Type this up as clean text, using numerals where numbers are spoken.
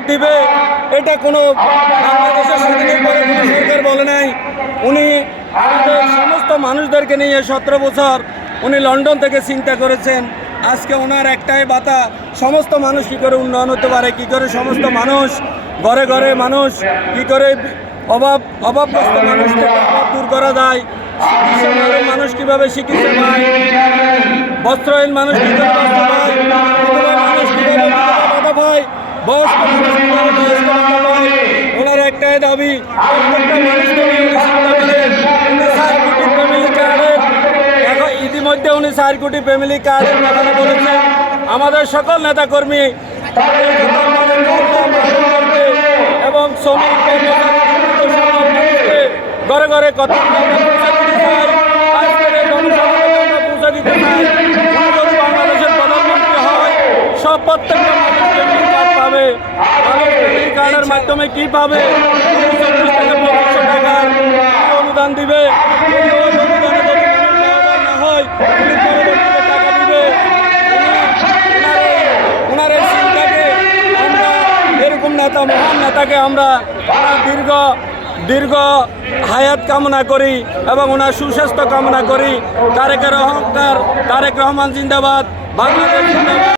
Card দিবে, এটা কোনো বাংলাদেশের স্বাধীনের পরে কোনো সরকার বলে নাই। উনি আমাদের সমস্ত মানুষদেরকে নিয়ে 17 বছর উনি লন্ডন থেকে চিন্তা করেছেন। আজকে ওনার একটাই বাতা, সমস্ত মানুষ কী করে উন্নয়ন হতে পারে, কী করে সমস্ত মানুষ ঘরে ঘরে মানুষ কী করে অভাবগ্রস্ত মানুষ থেকে অভাব দূর করা যায়, চিকিৎসা মানুষ কীভাবে চিকিৎসা পায়, বস্ত্রহীন মানুষ কী করে বস্ত্র পায়, বিধবা মানুষ কীভাবে বিধবা পায়, বয়স্ক মানুষ কীভাবে বয়স্ক পায়। ওনার একটাই দাবি, প্রত্যেকটা মানুষকে নিয়ে চিন্তা করেন। উনি 4 কোটি ফ্যামিলি কার্ডের এখন ইতিমধ্যে উনি 4 কোটি ফ্যামিলি কার্ডের কথা বলেছেন। আমাদের সকল নেতাকর্মী এবং শ্রমিক ঘরে ঘরে কথা বাংলাদেশের প্রধানমন্ত্রী হয়, সব প্রত্যেকটা মানুষ ফ্যামিলি কার্ড পাবে। ফ্যামিলি কার্ডের মাধ্যমে কি পাবে? 24 থেকে 2500 টাকার অনুদান দিবে। নেতা মহান নেতাকে আমরা দীর্ঘ হায়াত কামনা করি এবং ওনার সুস্বাস্থ্য কামনা করি। তারেক রহমান জিন্দাবাদ, বাংলাদেশ জিন্দাবাদ।